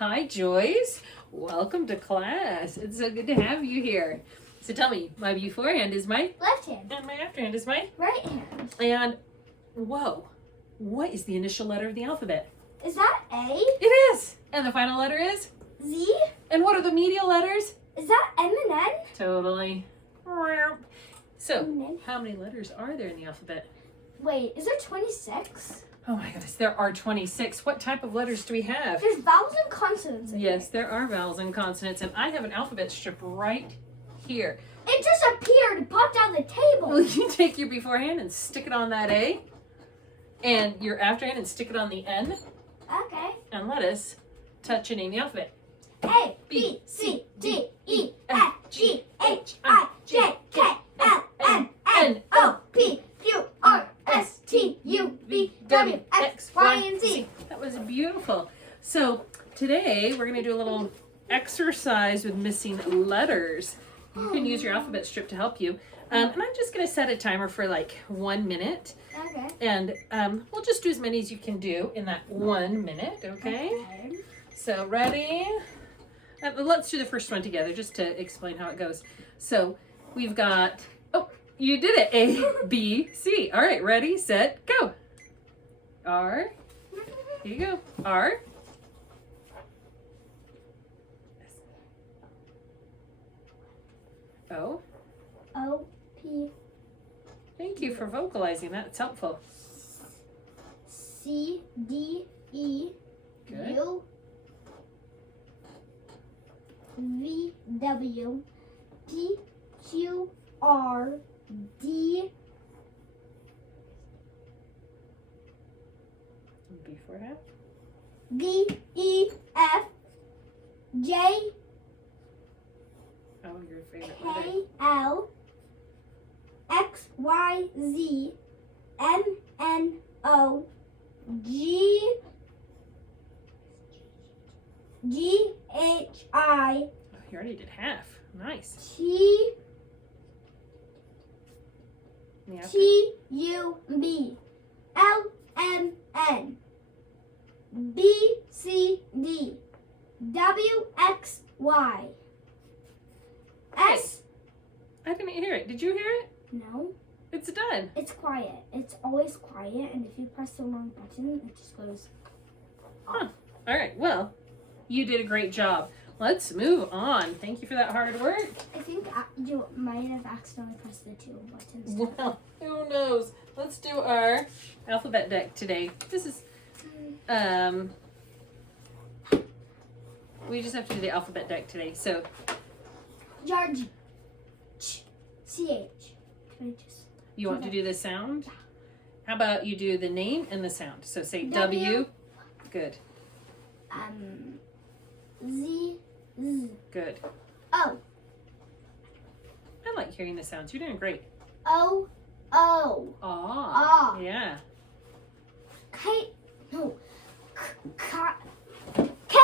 Hi, Joyce. Welcome to class. It's so good to have you here. So tell me, my beforehand is my left hand. And my afterhand is my Right hand. And, whoa, what is the initial letter of the alphabet? Is that A? It is. And the final letter is? Z? And what are the medial letters? Is that M and N? Totally. So, how many letters are there in the alphabet? Wait, is there 26? Oh my goodness, there are 26. What type of letters do we have? There's vowels and consonants. Yes, there are vowels and consonants, and I have an alphabet strip right here. It just appeared. It popped out of the table. Well, you take your beforehand and stick it on that A, and your afterhand and stick it on the N, Okay. and let us touch and name the alphabet. A, B, C, D, E, F, G, H, I, J, K, L, M, N, O, P, Q, R, S, T, U, V, W, X, Y, and Z. That was beautiful. So today we're going to do a little exercise with missing letters. You can use your alphabet strip to help you. And I'm just going to set a timer for like 1 minute. Okay. And we'll just do as many as you can do in that 1 minute, okay? So ready? Let's do the first one together just to explain how it goes. So we've got, oh, you did it. A, B, C. All right, ready, set, go. R. Here you go. R. O. O, P, Thank you for vocalizing that. It's helpful. C, D, E, Good. U, V, W, P, Q, R, D, Beforehand. V, E, F, J, Oh, your favorite letter. K, L, X, Y, Z, M, N, O, G, G, H, I, Oh, you already did half. Nice. T, Yeah. T, U, B, L, M, N, B, C, D, W, X, Y, S. I didn't hear it. Did you hear it? No, It's done. it's quiet. It's always quiet, and if you press the wrong button, it just goes Huh. All right. Well, you did a great job. Let's move on. Thank you for that hard work. I think you might have accidentally pressed the two buttons. Well, who knows? Let's do our alphabet deck today. This is, we just have to do the alphabet deck today. So, George. CH. Can I just? you want to do the sound? How about you do the name and the sound? So say W. Good. Z. Z. Good. O. I like hearing the sounds. You're doing great. O. O. Ah. Yeah. K. No. K.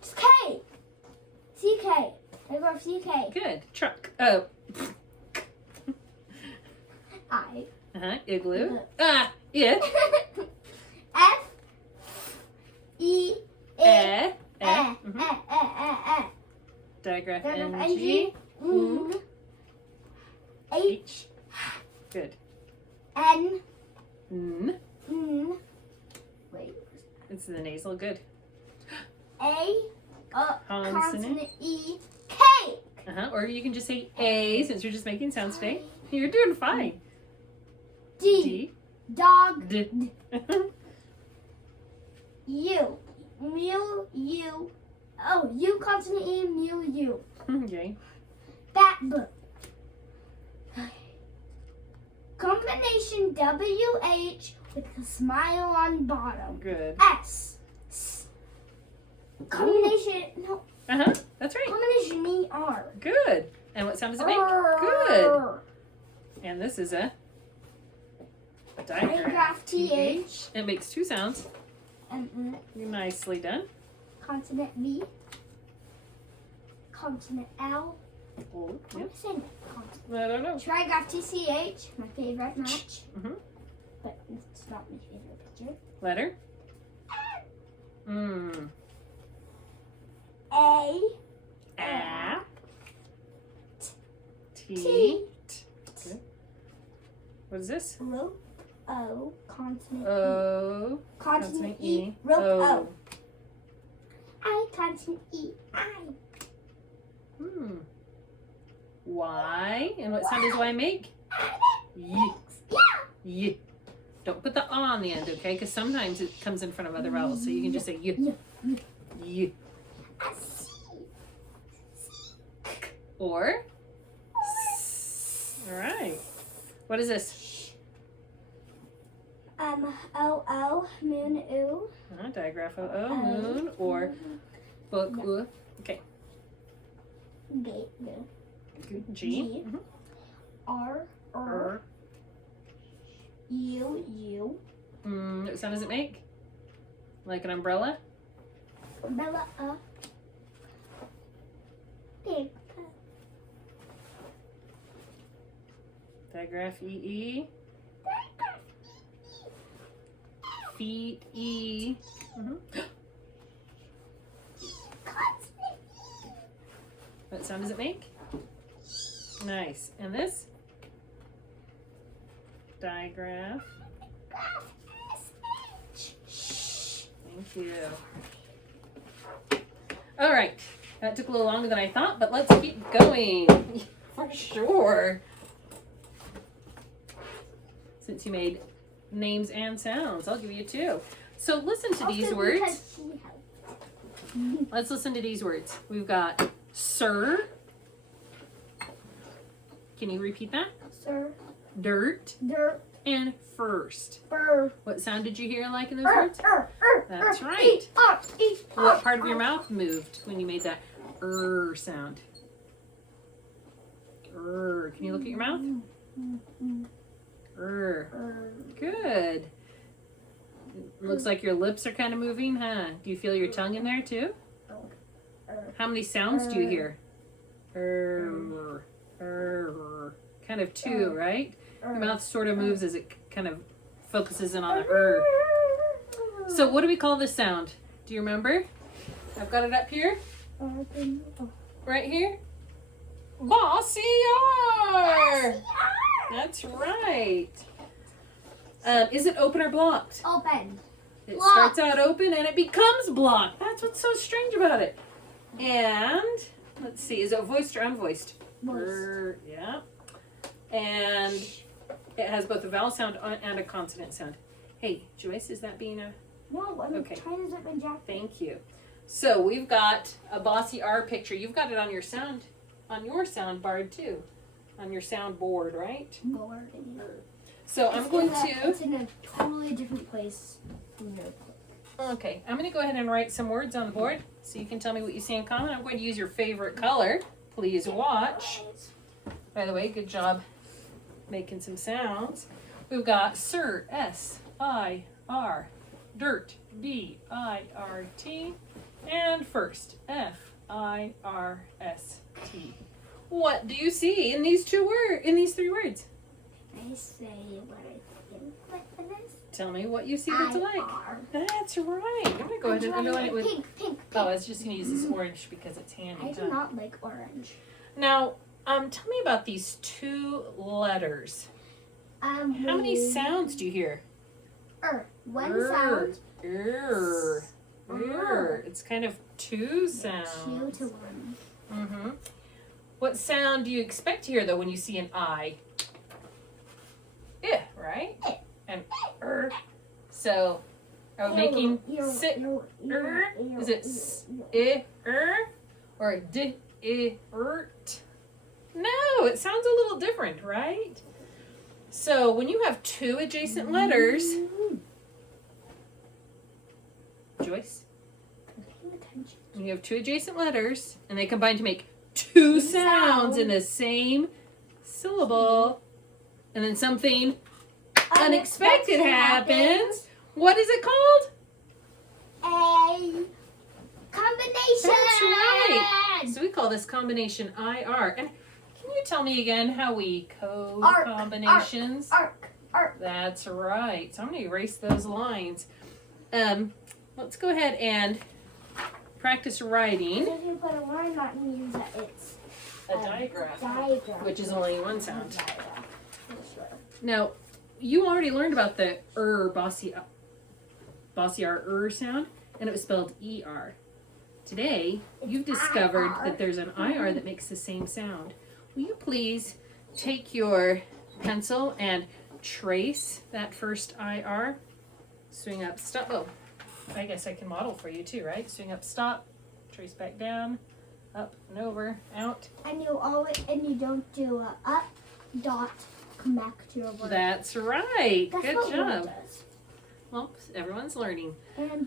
Just K. CK. I go for CK. Good. Truck. Oh. I. Igloo. Ah. Yeah. F. E. Eh. E. Digraph Digraph NG. NG. H. Good. N. N. N. Wait. It's the nasal. Good. A. Consonant. Consonant E. K. Or you can just say A since you're just making sounds today. You're doing fine. D. D. Dog. D. U. Mule. U. Oh, U consonant E. Mule. U. Okay. Bat book. Combination WH with a smile on bottom. Good. S. S. Combination. No. That's right. Combination ER. Good. And what sound does it make? Good. And this is a Digraph TH. It makes two sounds. And Nicely done. consonant V. Consonant L. Oh, What yeah. am I saying? Consonant. I don't know. Trigraph TCH. My favorite match. Mhm. But it's not my favorite picture. Letter. Mm. Teat. Good. What is this? Rope O, consonant O. E. Consonant E. E. Rope O. O. I, consonant E. I. Y. And what sound does Y make? Y. Y. Don't put the on the end, okay? Because sometimes it comes in front of other vowels, so you can just say y. Y. Or all right. What is this? O, moon, oo. Digraph O, moon, or book, oo. Okay. G. G. R, U. What sound does it make? Like an umbrella? Umbrella, big. Digraph E. Feet E. What sound does it make? Nice. And this? Digraph. Thank you. All right. That took a little longer than I thought, but let's keep going. For sure. Since you made names and sounds, I'll give you 2. So listen to these words. Let's listen to these words. We've got sir. Can you repeat that? Sir. Dirt. Dirt. And first. Fur. What sound did you hear like in those words? That's right. E, What part of your mouth moved when you made that sound? Can you look at your mouth? Good. Looks like your lips are kind of moving, huh? Do you feel your tongue in there too? How many sounds do you hear? Kind of 2, right? Your mouth sort of moves as it kind of focuses in on the So what do we call this sound? Do you remember? I've got it up here. Right here. Bossy R. That's right. Is it open or blocked? Open. It Blocked. starts out open and it becomes blocked. That's what's so strange about it. And let's see, is it voiced or unvoiced? Voice. Yeah. And it has both a vowel sound and a consonant sound. Hey, Joyce, is that being a... No, I'm Okay. trying to zip my jacket. Thank you. So we've got a bossy R picture. You've got it on your sound bar too. On your sound board, right? So I'm going to... It's in a totally different place. Okay, I'm going to go ahead and write some words on the board so you can tell me what you see in common. I'm going to use your favorite color. Please watch. By the way, good job making some sounds. We've got sir, S-I-R, dirt, D-I-R-T, and first, F-I-R-S-T. What do you see in these 3 words? I say what I think like this. Tell me what you see that's alike. That's right. I'm going to go ahead and underline it with... Pink. Oh, I was just going to use this orange because it's handy. I do not like orange. Now, tell me about these 2 letters. How many sounds do you hear? One sound. It's kind of 2 sounds. 2 to 1. What sound do you expect to hear though when you see an I? Yeah, right? And So, are we making sit? Is it or d ert? No, it sounds a little different, right? So when you have 2 adjacent letters, Joyce, when you have 2 adjacent letters and they combine to make 2 sounds in the same syllable, and then something unexpected happens, what is it called? A combination. That's right. So we call this combination IR. And can you tell me again how we code combinations? Arc. That's right. So I'm going to erase those lines. Let's go ahead and practice writing. If you put a line, that means that it's a digraph, Diagram. which is only one sound. Now, you already learned about the bossy R sound, and it was spelled ER. Today, you've discovered that there's an IR that makes the same sound. Will you please take your pencil and trace that first IR? Swing up, stop. Oh, I guess I can model for you too, right? Swing up, stop, trace back down, up and over, out. And you don't do a up, dot, come back to your word. That's right. That's Good what job. word does. Well, everyone's learning. And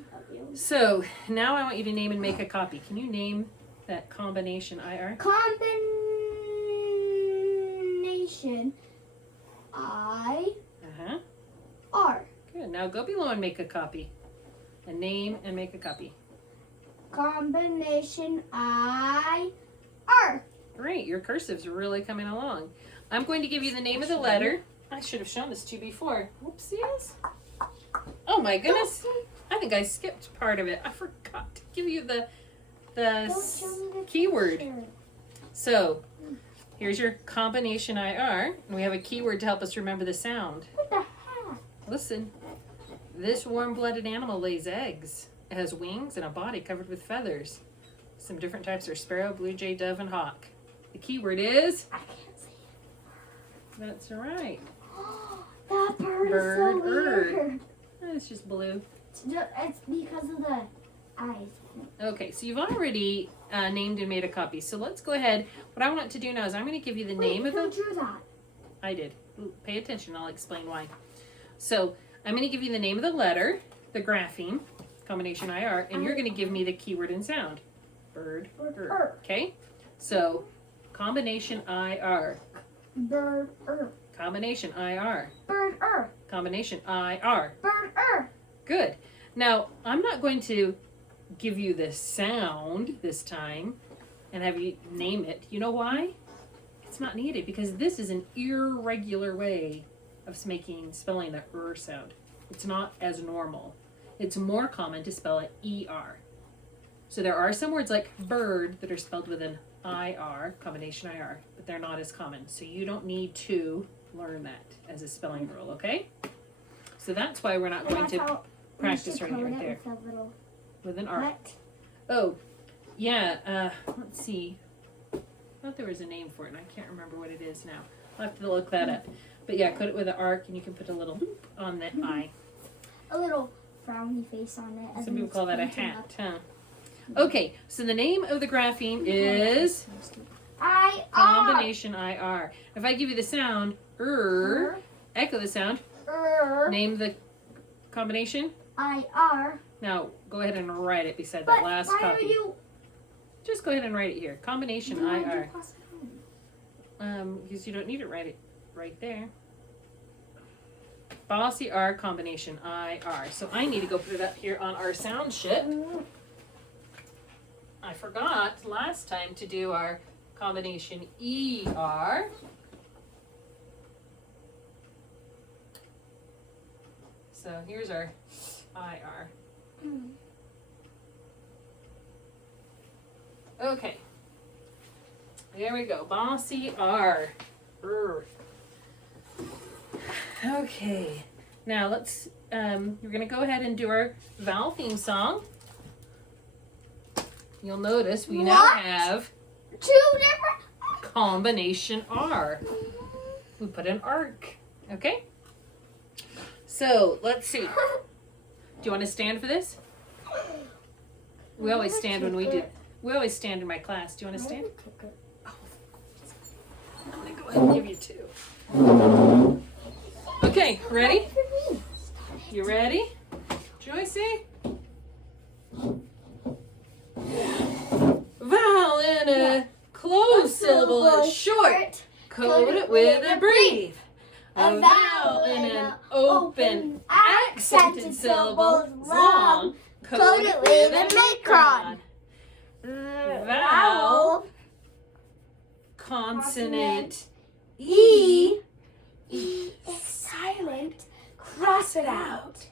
So now I want you to name and make a copy. Can you name that combination IR? combination I Uh-huh. R. Good. Now go below and make a copy. And name and make a copy. Combination I R. Great. Your cursive's really coming along. I'm going to give you the name of the letter. I should have shown this to you before. Whoopsies. Oh my goodness. I think I skipped part of it. I forgot to give you the keyword. So here's your combination IR. And we have a keyword to help us remember the sound. What the heck? Listen. This warm-blooded animal lays eggs. It has wings and a body covered with feathers. Some different types are sparrow, blue jay, dove, and hawk. The keyword is... I can't see it. That's right. That bird Bird, is so weird. bird. It's just blue. It's because of the eyes. Okay, so you've already named and made a copy. So let's go ahead. What I want to do now is I'm going to give you the name of Who the... drew that? I did. Ooh, pay attention. I'll explain why. So I'm going to give you the name of the letter, the grapheme, combination IR, and you're going to give me the keyword and sound. Bird, bird. Okay? So combination IR. Bird, Combination IR. bird, Combination IR. bird, Good. Now, I'm not going to give you the sound this time and have you name it. You know why? It's not needed because this is an irregular way of spelling the sound. It's not as normal. It's more common to spell it ER. So there are some words like bird that are spelled with an IR, combination IR, but they're not as common. So you don't need to learn that as a spelling rule, okay? So that's why we're not going to practice right there. With an R. What? Oh, yeah, let's see. I thought there was a name for it, and I can't remember what it is now. I'll have to look that up. But yeah, coat it with an arc, and you can put a little loop on the I. A little frowny face on it. Some people call that a hat, huh? Okay, so the name of the grapheme is IR. combination IR. If I give you the sound, echo the sound, name the combination. IR. Now, go ahead and write it beside that last why copy. Are you... Just go ahead and write it here. Combination Why did you IR. pass it home? Because you don't need to write it right there. Bossy R, combination IR. So I need to go put it up here on our sound sheet. I forgot last time to do our combination ER. So here's our IR. Okay. There we go. Bossy R. Okay. Now let's, we're going to go ahead and do our vowel theme song. You'll notice we now have two different combination R. We put an arc. Okay? So let's see. Do you want to stand for this? We always stand when we do. We always stand in my class. Do you want to stand? Oh, I'm going to go ahead and give you two. Okay, ready? You ready? Joycey? Vowel in a closed syllable is short. Coat it with a brief. A vowel in an open accented syllable is long. Coat it with a macron. Vowel, consonant, E. E is silent. Cross it out.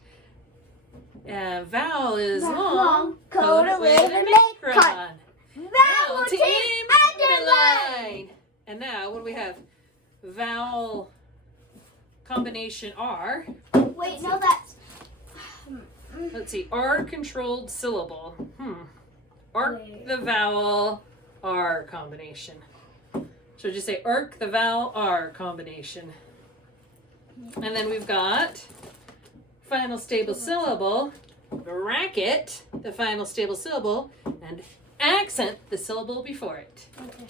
Vowel is long. Long. Coat it with a macron. Vowel team underline. vowel combination R. Wait, no, that's. Let's see, R controlled syllable. Arc Wait. the vowel R combination. So just say arc the vowel R combination. And then we've got final stable syllable, bracket the final stable syllable, and accent the syllable before it. Okay.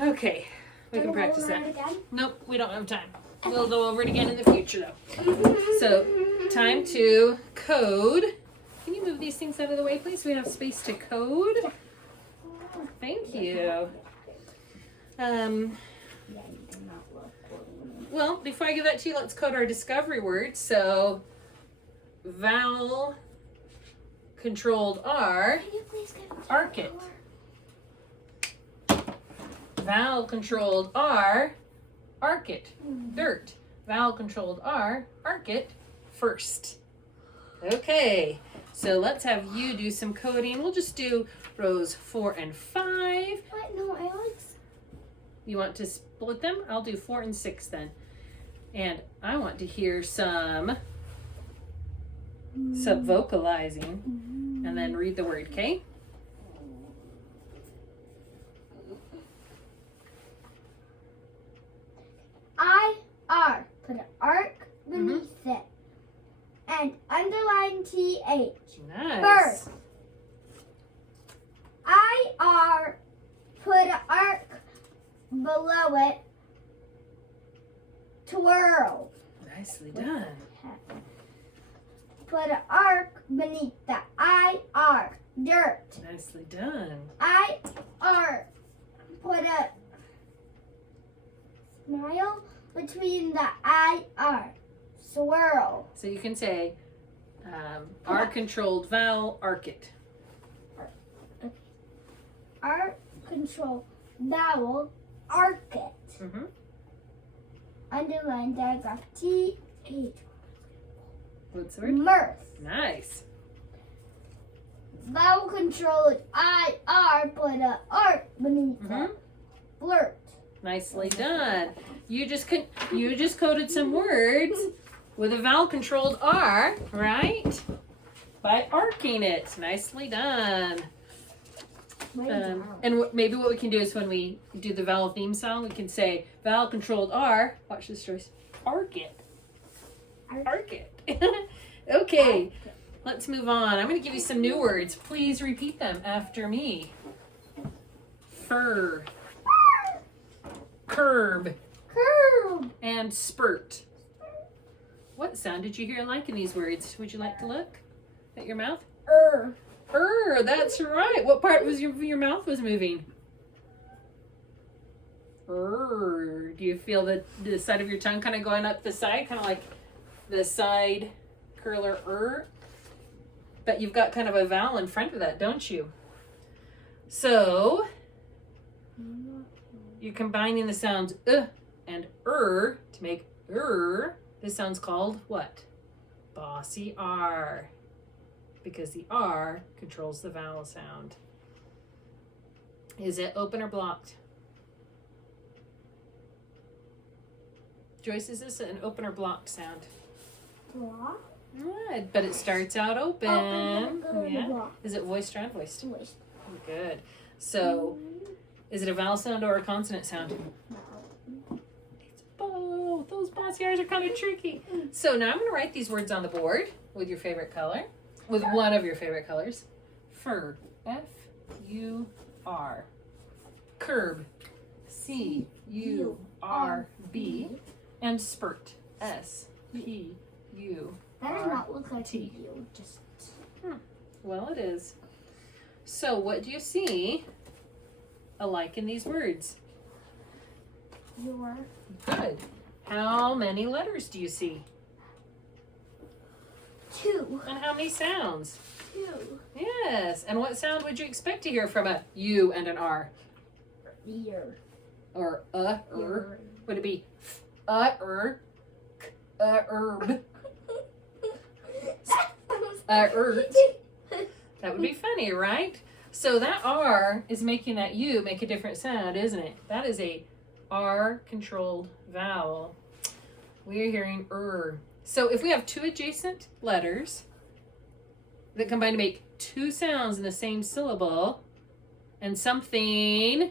Okay, we can practice that. Again? Nope, we don't have time. We'll go over it again in the future though. So, time to code. Can you move these things out of the way, please? So we have space to code. Thank you. Well, before I give that to you, let's code our discovery words. So, vowel controlled R, Can you please get arc it. Vowel controlled R, arc it. Dirt. Vowel controlled R, arc it first. Okay, so let's have you do some coding. We'll just do rows 4 and 5. What? No, Alex. You want to split them? I'll do 4 and 6 then. And I want to hear some vocalizing and then read the word, okay? I-R. Put an arc beneath it. And underline TH. Nice. Bird. I-R. Put an arc below it. Twirl. Nicely done. Put an arc beneath the I-R. Dirt. Nicely done. I-R. Put a smile between the I-R. Swirl. So you can say R controlled vowel, arc it. R control vowel. Arc it. Mm-hmm. Underline diagraph TH. What's the word? Mirth. Nice. Vowel controlled I-R. Put a arc beneath Mhm. it. Flirt. Nicely done. You just coded some words with a vowel controlled R, right? By arcing it. Nicely done. And maybe what we can do is when we do the vowel theme song, we can say vowel controlled R. Watch this, Joyce. Arc it. Arc it. Okay, let's move on. I'm going to give you some new words. Please repeat them after me. Fur, curb, Curl. and spurt. What sound did you hear like in these words? Would you like to look at your mouth? That's right. What part was your mouth was moving? Do you feel the side of your tongue kind of going up the side, kind of like the side curler? But you've got kind of a vowel in front of that, don't you? So you're combining the sounds and to make This sound's called what? Bossy R. Because the R controls the vowel sound. Is it open or blocked? Joyce, is this an open or blocked sound? Block. Good, but it starts out open. Yeah. Block. Is it voiced or unvoiced? Voiced. Good. So, is it a vowel sound or a consonant sound? It's both. Those bossy R's are kind of tricky. So now I'm going to write these words on the board with your favorite color. With one of your favorite colors. Fur. F-U-R. Curb. C-U-R-B. And spurt. S-P-U. That does not look like you. Just. Well, it is. So, what do you see alike in these words? Your. Good. How many letters do you see? 2. And how many sounds? 2. Yes. And what sound would you expect to hear from a U and an R? Ear. Or Would it be herb? That would be funny, right? So that R is making that U make a different sound, isn't it? That is a R-controlled vowel. We are hearing So if we have two adjacent letters that combine to make two sounds in the same syllable, and something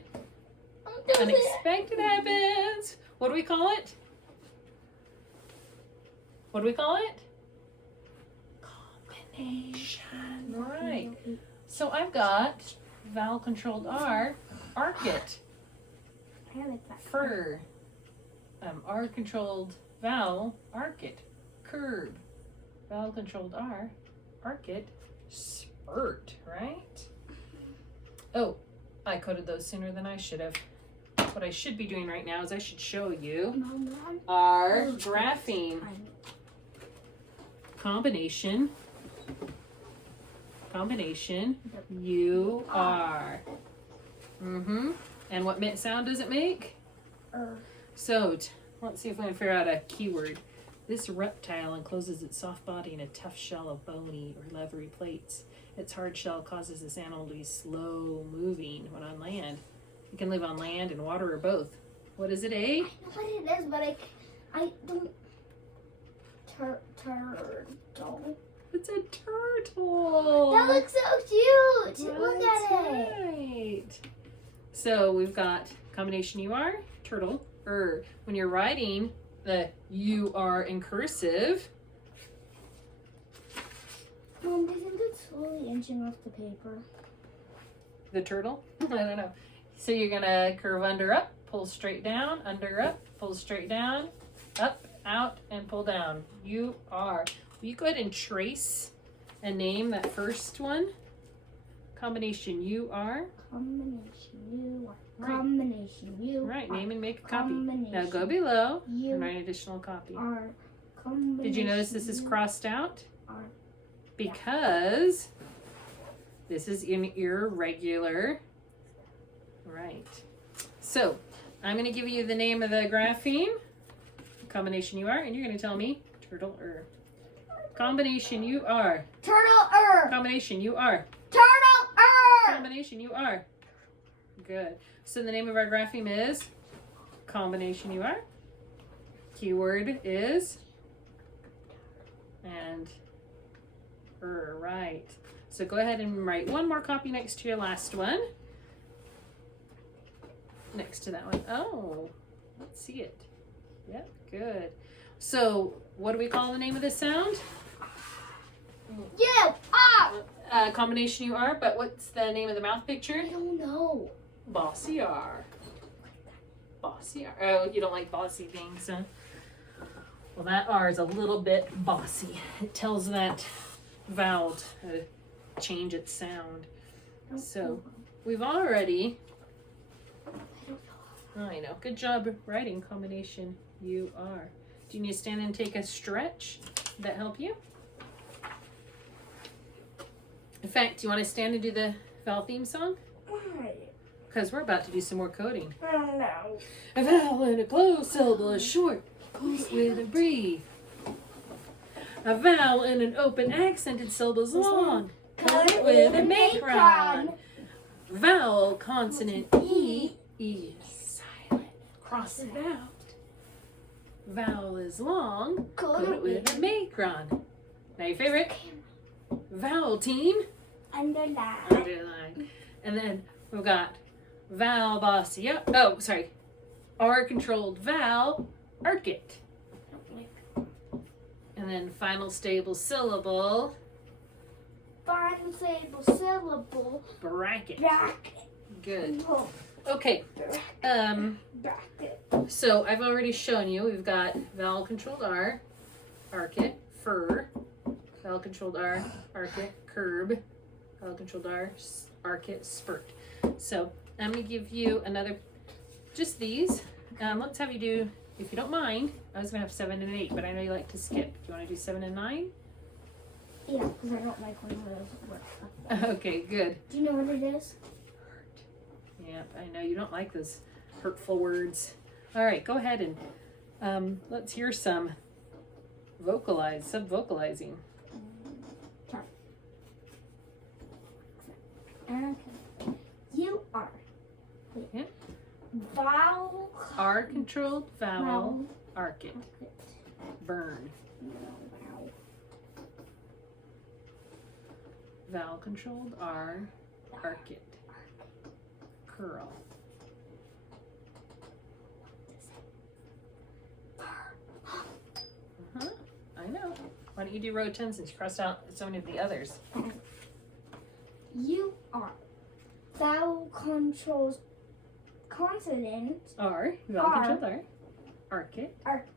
unexpected happens, what do we call it? What do we call it? Combination. Right. So I've got vowel controlled R, archet, fur. R controlled vowel, archet, curb. Vowel controlled R, archet, spurt, right? Oh, I coded those sooner than I should have. What I should be doing right now is I should show you our grapheme. Combination, U-R. And what sound does it make? So, let's see if we can figure out a keyword. This reptile encloses its soft body in a tough shell of bony or leathery plates. Its hard shell causes this animal to be slow moving when on land. It can live on land and water or both. What is it, A? I know what it is, but I don't. Turtle. It's a turtle. That looks so cute. That's Look at it. Right. So we've got combination UR, turtle, When you're writing the UR in cursive. Mom, do you think it's slowly inching off the paper? The turtle? I don't know. So you're gonna curve under up, pull straight down, under up, pull straight down, up, out, and pull down. UR. Will you go ahead and trace and name that first one? Combination UR. Combination UR. Right. Combination UR. Right, name and make a copy. Combination Now go below U and write an additional copy. R. Did you notice this is crossed out? R. Because this is an irregular. Right. So I'm going to give you the name of the grapheme. Combination UR, and you're going to tell me turtle Combination UR. Turtle Combination UR. Turtle Combination UR. Good. So the name of our grapheme is combination UR. Keyword is and right. So go ahead and write one more copy next to your last one. Next to that one. Oh, let's see it. Yep, good. So what do we call the name of this sound? Combination UR, but what's the name of the mouth picture? I don't know. Bossy R. Bossy R. Oh, you don't like bossy things, huh? Well, that R is a little bit bossy. It tells that vowel to change its sound. So we've already, I know, good job writing combination UR. Do you need to stand and take a stretch? Did that help you? In fact, do you want to stand and do the vowel theme song? Why? Because we're about to do some more coding. I don't know. A vowel in a closed syllable is short, close with a brief. A vowel in an open accented syllable is long, cut it with a macron. Vowel consonant E is silent, cross it out. Vowel is long, cut it with a macron. Now your favorite? Vowel team. Underline. And then we've got vowel bossy up. Oh, sorry. R controlled vowel, archet. And then final stable syllable. Final stable syllable. Bracket. Bracket. Good. Okay. Bracket. So I've already shown you. We've got vowel controlled R, archet, fur. Vowel controlled R, archet, curb. Vowel controlled R, archet, spurt. So I'm going to give you another, just these. Let's have you do, if you don't mind, I was going to have 7 and 8, but I know you like to skip. Do you want to do 7 and 9? Yeah, because I don't like when those work. Okay, good. Do you know what it is? Yep, I know you don't like those hurtful words. All right, go ahead and let's hear some sub-vocalizing. Okay. You are. Yeah. Vowel. R controlled vowel. Archet. Burn. Vowel controlled R. Archet. Curl. I know. Why don't you do row 10 since you crossed out so many of the others? U R. Vowel controls consonant. R. Vowel controlled R. Archet. Arc.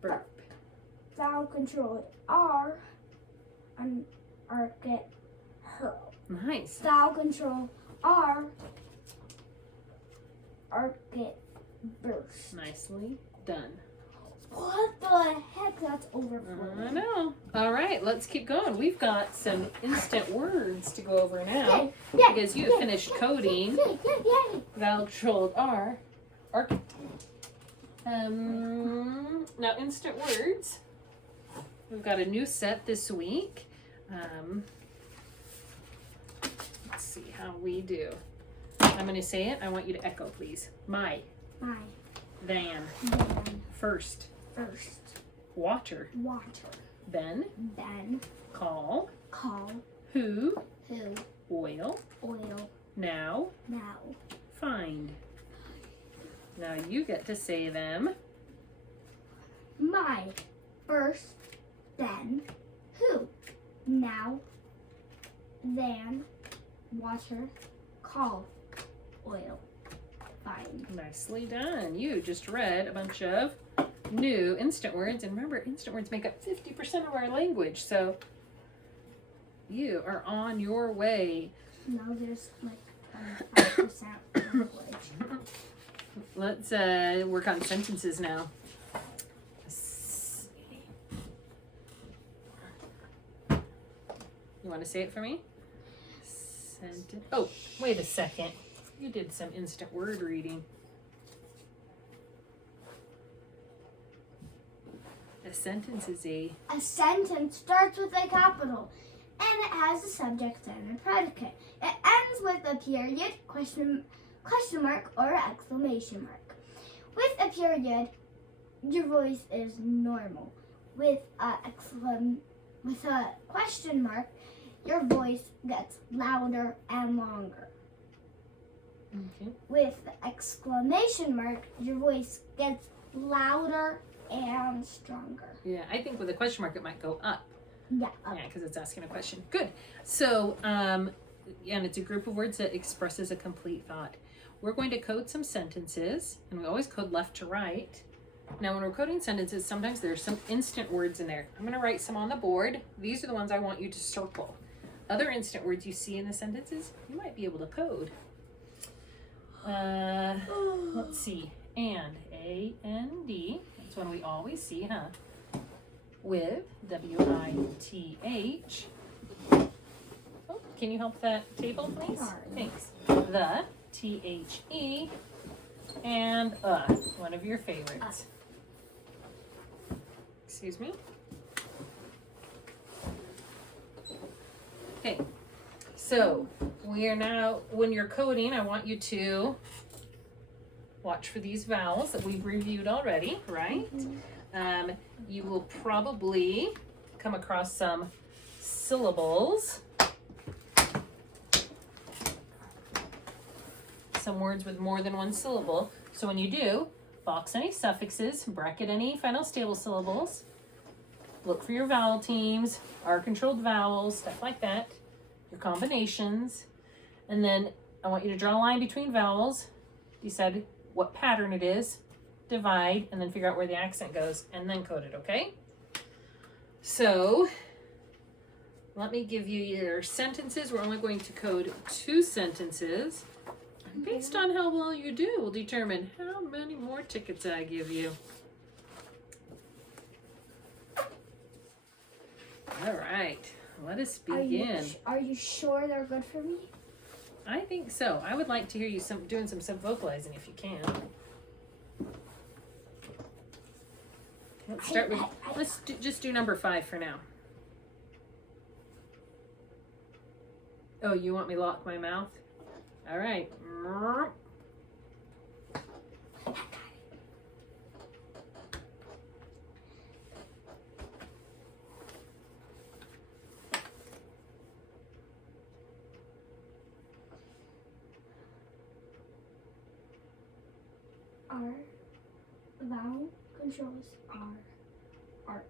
Burp. Vowel controlled R. Archet. Hurl. Nice. Vowel control R. Archet. Burst. Nicely done. What the heck? That's overflowing. I know. All right, let's keep going. We've got some instant words to go over now because you finished coding. Vowel controlled R. Archet. Now instant words. We've got a new set this week. Let's see how we do. I'm going to say it. I want you to echo, please. My. Than. First. Water. Then. Call. Who. Oil. Now. Find. Now you get to say them. My. First. Then. Who. Now. Than. Water. Call. Oil. Find. Nicely done. You just read a bunch of new instant words. And remember, instant words make up 50% of our language. So you are on your way. Now there's like 5% language. Let's work on sentences now. You want to say it for me? Oh, wait a second. You did some instant word reading. A sentence is A sentence starts with a capital, and it has a subject and a predicate. It ends with a period, question mark, or exclamation mark. With a period, your voice is normal. With a question mark, your voice gets louder and longer. okay. With the exclamation mark, your voice gets louder and stronger. Yeah, I think with a question mark it might go up. Yeah. Yeah, because it's asking a question. Good. So, and it's a group of words that expresses a complete thought. We're going to code some sentences, and we always code left to right. Now, when we're coding sentences, sometimes there's some instant words in there. I'm going to write some on the board. These are the ones I want you to circle. Other instant words you see in the sentences, you might be able to code. Let's see. And, A-N-D. That's one we always see, huh? With, W-I-T-H. Oh, can you help that table, please? Sorry. Thanks. The, T-H-E. And, one of your favorites. Excuse me. Okay, so we are now, when you're coding, I want you to watch for these vowels that we've reviewed already, right? You will probably come across some syllables, some words with more than one syllable. So when you do, box any suffixes, bracket any final stable syllables, look for your vowel teams, R-controlled vowels, stuff like that, your combinations, and then I want you to draw a line between vowels, decide what pattern it is, divide, and then figure out where the accent goes, and then code it, okay? So, let me give you your sentences. We're only going to code 2 sentences. Based on how well you do, will determine how many more tickets I give you. All right, let us begin. Are you sure they're good for me? I think so. I would like to hear you doing some sub-vocalizing if you can. Let's start with, just do number 5 for now. Oh, you want me to lock my mouth? All right. R. Vowel controls R. Arc.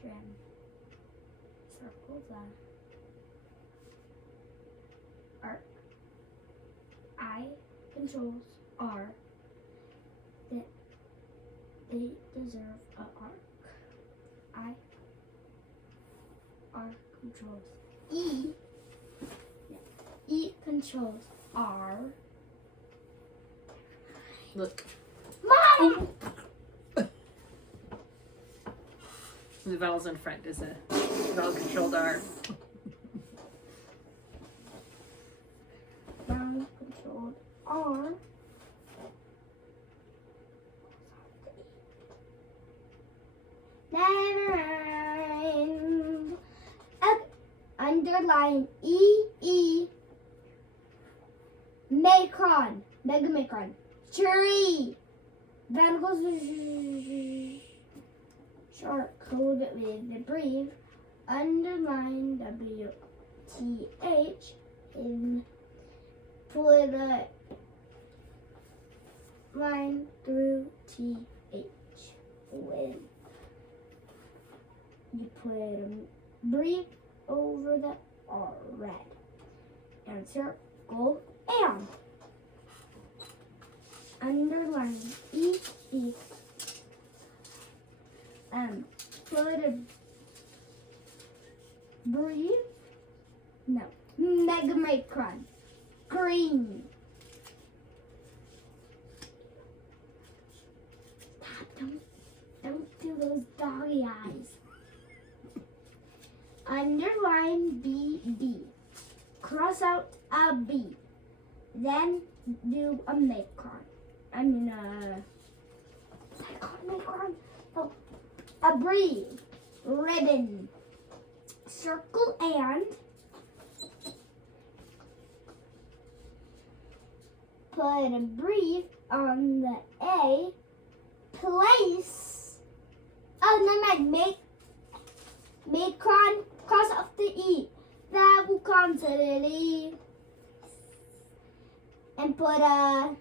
Trim. Circle the arc. I controls R. That they deserve a arc. I. R controls E. E controls R. Look. Mom! The vowels in front is a vowel controlled R. Vowel controlled R. Never mind. Underline E. Macron. Mega Macron. Tree. Then goes short code with the brief. Underline WTH and put a line through TH with you put a brief over the R red and circle and underline E and put a brief Mega Macron green. Stop, don't do those doggy eyes. Underline BB. Cross out a B. Then do a macron. I mean macron? Oh, a brief. Ribbon. Circle and put a brief on the A. Place. Oh, never mind. Macron. Cross off the E. That will consider the E. And put a.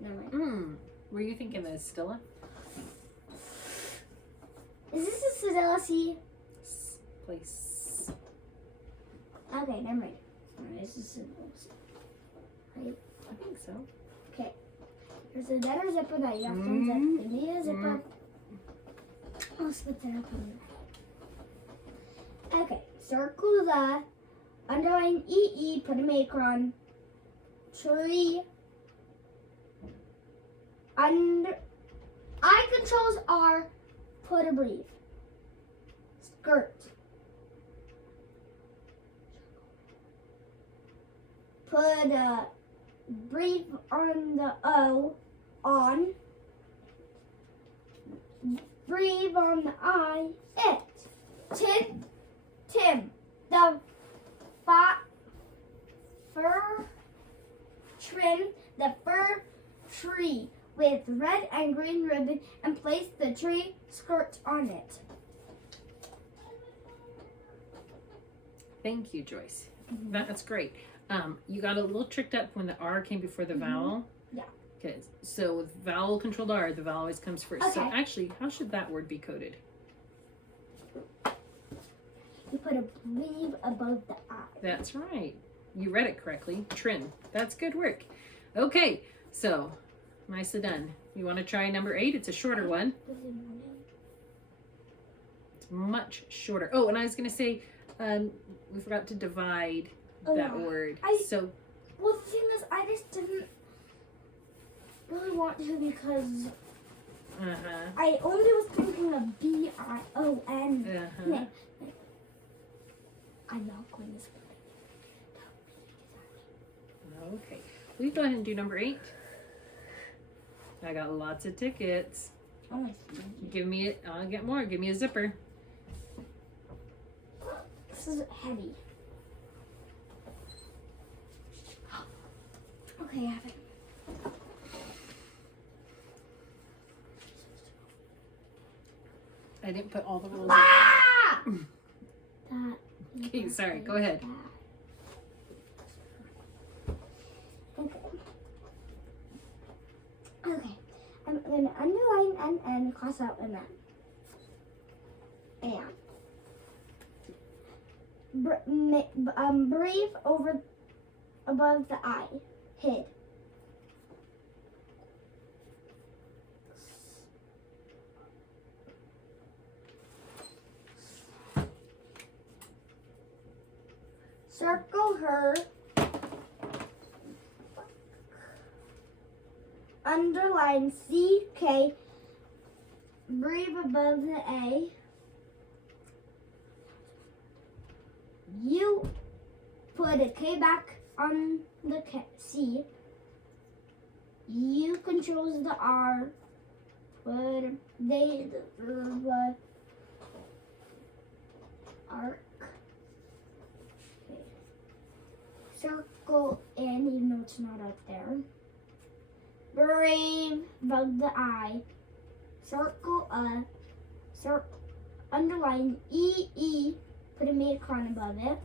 Never mind. Were you thinking the Stilla? Is this a Stilla C? Place. Okay, never mind. This is Stilla C. Right? I think so. Okay. There's another zipper that you have to unzip. Give me a zipper. I'll split that up in there. Okay, circle the underline EE, put a macron, tree, under, I controls R, put a brief, skirt, put a brief on the O, on, brief on the I, it, Tim, the fir trim the fir tree with red and green ribbon and place the tree skirt on it. Thank you, Joyce. That's great. You got a little tricked up when the R came before the vowel. Yeah. Okay, so with vowel controlled R, the vowel always comes first. Okay. So actually, how should that word be coded? You put a brief above the I. That's right. You read it correctly. Trim. That's good work. Okay, so nicely done. You want to try number 8? It's a shorter one. It's much shorter. Oh, and I was going to say, we forgot to divide that word. Well, the thing is, I just didn't really want to because I only was thinking of BION. I'm not going to spell it. Okay. Will you go ahead and do number 8? I got lots of tickets. Oh, Give me it. I'll get more. Give me a zipper. this is heavy. Okay, I have it. I didn't put all the rules Ah! Okay, sorry. Go ahead. Okay. going to underline and cross out an N. And breathe over above the I. Hid. Circle her. Underline CK. Breathe above the A. You put a K back on the C. You controls the R. Put they the arc. Okay. Circle in, even though it's not up there. Brave above the I. Circle underline E. Put a macron above it.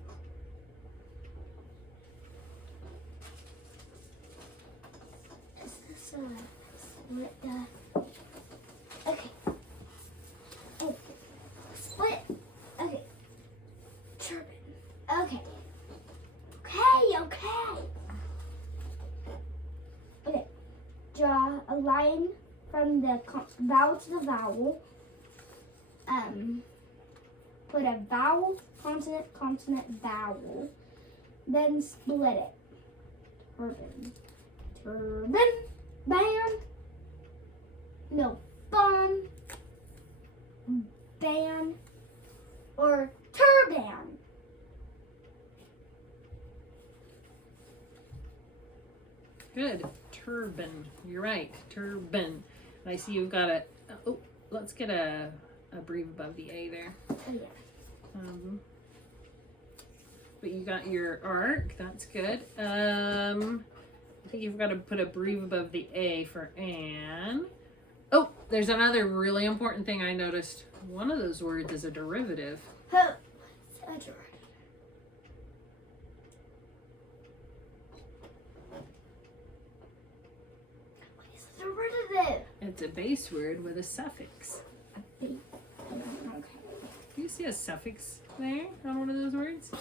Is this split the? Okay. Oh, split. Okay. Turban. Okay. Okay. Draw a line from the vowel to the vowel. Put a vowel, consonant, vowel. Then split it. Turban, band. No, bun, band, or turban. Good. Turban. You're right. Turban. I see you've got a. Oh, let's get a breathe above the A there. Oh, yeah. But you got your arc. That's good. I think you've got to put a breathe above the A for Anne. Oh, there's another really important thing I noticed. One of those words is a derivative. What's a derivative? What is a derivative? It's a base word with a suffix. Okay. Do you see a suffix there on one of those words?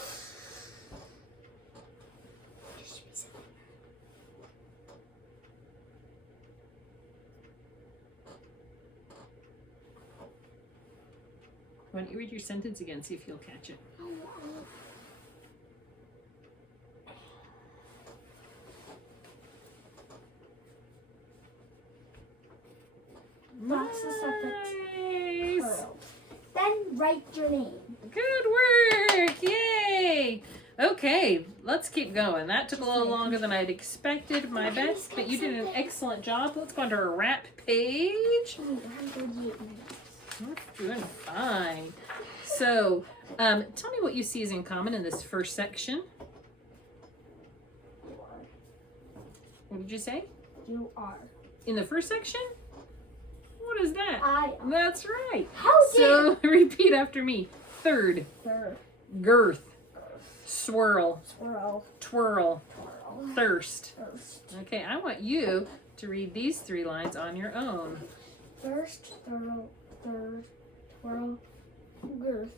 Why don't you read your sentence again, see if you'll catch it. That's the suffix. Nice. Then write your name. Good work! Yay! Okay, let's keep going. That took a little longer than I'd expected, my best, but you did an excellent job. Let's go on to our wrap page. We're doing fine. So, tell me what you see is in common in this first section. What did you say? You are. In the first section? What is that? I am. That's right. How So, repeat after me. Third. Third. Girth. Swirl. Swirl. Twirl. Twirl. Thirst. First. Okay, I want you to read these 3 lines on your own. First, third, twirl, girth,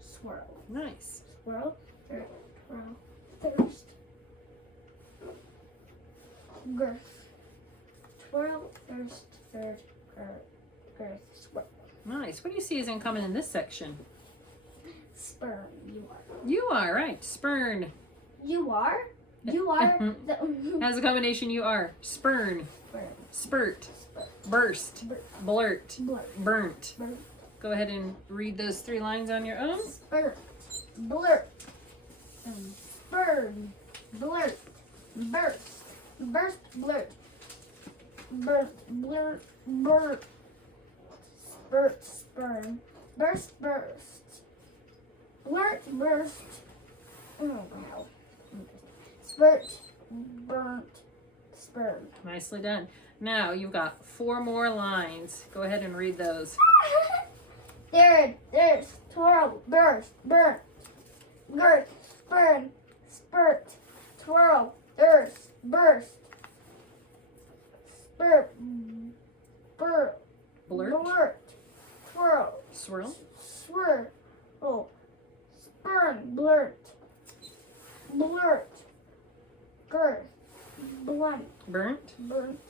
swirl. Nice. Swirl, third, twirl, thirst, girth, twirl, thirst, third, girth, swirl. Nice. What do you see is in common in this section? Sperm, you are. You are, right. Spurn. You are? You are. As a combination, you are. Spurn. Sperm. Spurt. Burst. Blurt. Blurt. Burnt. Burnt. Go ahead and read those 3 lines on your own. Spurt. Blurt. Spurn. Blurt. Burst. Burst. Blurt. Burst. Blurt. Burt. Spurt. Spurn. Burst. Burst. Blurt. Burst. Oh wow. Spurt. Burnt. Spurn. Nicely done. Now you've got 4 more lines. Go ahead and read those. Third, twirl, burst, burnt, girth, spurn, spurt, twirl, thirst, burst, spurt, Blurt. Blurt. Twirl. Swirl. Swirl. Oh. Spurn. Blurt. Blurt. Girth. Blunt. Burnt. Burnt.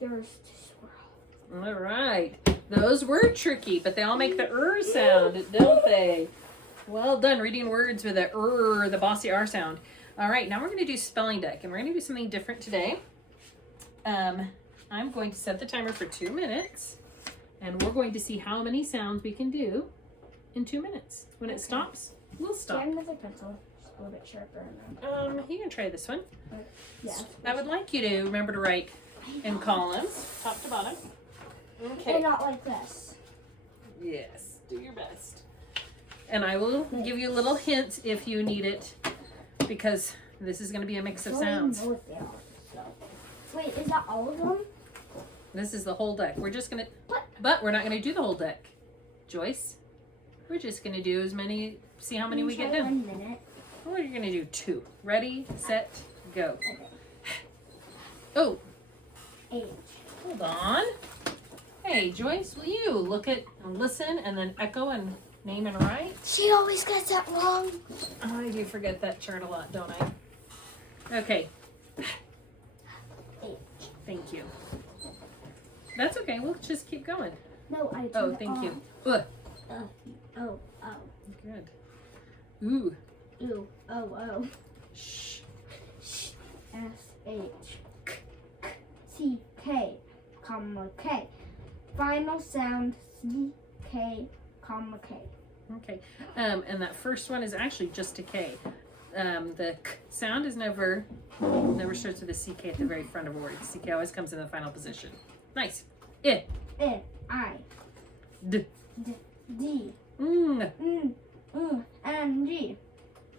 Thirst. Swirl. All right. Those were tricky, but they all make the sound, don't they? Well done reading words with the bossy R sound. All right, now we're going to do spelling deck, and we're going to do something different today. I'm going to set the timer for 2 minutes, and we're going to see how many sounds we can do in 2 minutes. When it stops, we'll stop. Get another pencil, just a little bit sharper. You can try this one. Yeah. I would like you to remember to write in columns, top to bottom. Okay. And not like this. Yes, do your best. And I will give you little hints if you need it, because this is going to be a mix of sounds. Wait, is that all of them? This is the whole deck. We're just going to, but we're not going to do the whole deck. Joyce, we're just going to do as many, see how many we get done. 1 minute. We're going to do 2. Ready, set, go. Oh, H. hold on. Hey, Joyce, will you look at and listen and then echo and name and write? She always gets that wrong. I do forget that chart a lot, don't I? Okay. H. Thank you. That's okay. We'll just keep going. No, I Oh, turned thank it you. on. Ugh. Oh. Good. Ooh. Ooh. Oh. Shh. S-H. C-K, comma, K. Final sound, C-K, comma, K. Okay. And that first one is actually just a K. The K sound is never starts with a CK at the very front of a word. CK always comes in the final position. Nice. I. I. D. D. Mm. And G.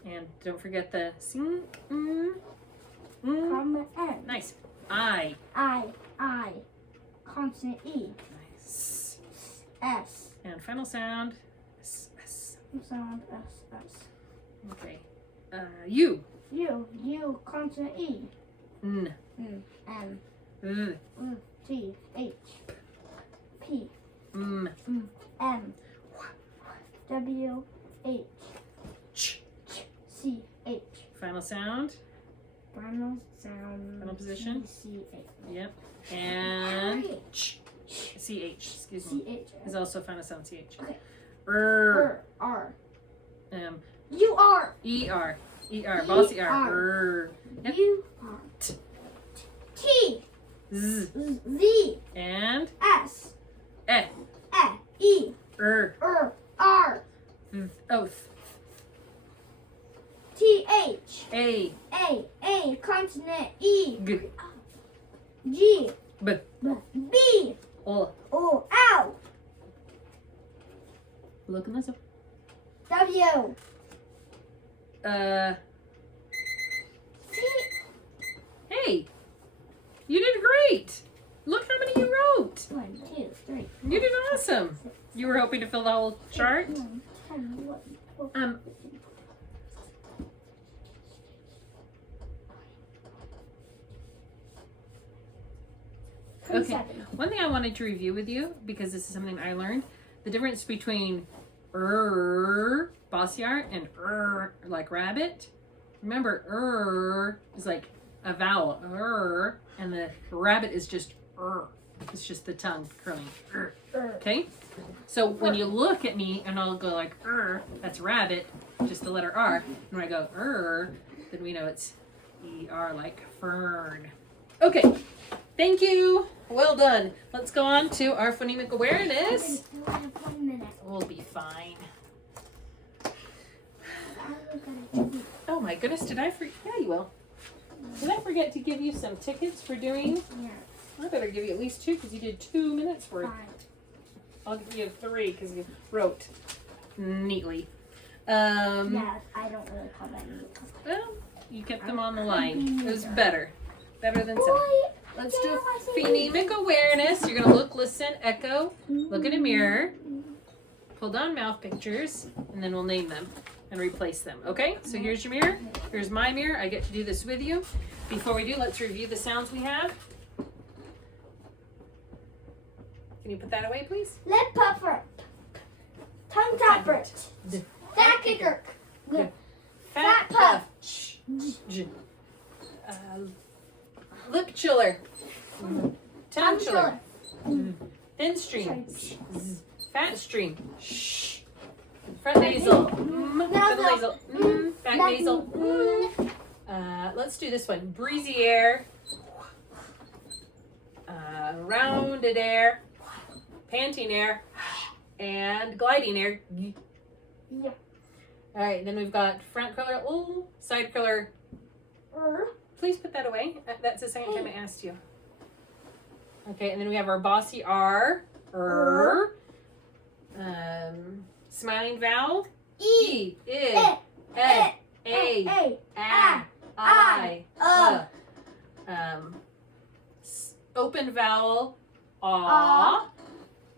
And don't forget the sing. Comma, N. Nice. I. I. Consonant E. Nice. S. And final sound. S. Sound S. Okay. U. U. Consonant E. N. N. T. H. P. M. M. W. H. Ch. C. H. Final sound. Final sound. Final position. C. H. Yep. And ch. CH. Excuse me. C. H. Is also final sound CH. Okay. R. R. U R. ER. Bossy R. R. Yep. U. R. T. Z. Z. And S. E. E. R. R. Oath. T. H. A. A. Consonant E. G. G. B. B. O. O. Ow. Look and listen. W. C. Hey, you did great. Look how many you wrote. 1, 2, 3. You did awesome. You were hoping to fill the whole chart. 9, 10, 11, 12. Okay. One thing I wanted to review with you, because this is something I learned, the difference between bossy R, and like rabbit. Remember, is like a vowel, and the rabbit is just It's just the tongue curling. Okay? So when you look at me and I'll go like, that's rabbit, just the letter R. And when I go, then we know it's ER like fern. Okay. Thank you. Well done. Let's go on to our phonemic awareness. I have 1 minute. We'll be fine. Oh my goodness, did I forget? Yeah, you will. Did I forget to give you some tickets for doing? Yeah. I better give you at least 2 because you did 2 minutes worth. 5. I'll give you 3 because you wrote neatly. Yeah, I don't really call that neat. Well, you kept them on the line. It was better. Better than 7. Boy, Let's do phonemic awareness. You're going to look, listen, echo, look in a mirror, pull down mouth pictures, and then we'll name them and replace them. Okay? So here's your mirror. Here's my mirror. I get to do this with you. Before we do, let's review the sounds we have. Can you put that away, please? Lip puffer. Tongue tapper. Fat kicker. Fat puff. Lip chiller. Tongue chiller. chiller. Thin stream. Fat stream. Front nasal. Middle nasal. Back nasal. Let's do this one. Breezy air. Rounded air. Panting air. And gliding air. Yeah. All right, then we've got front curler, side curler. Please put that away. That's the second time I asked you. Okay, and then we have our bossy R. Smiling vowel. E. A. I. Open vowel. A.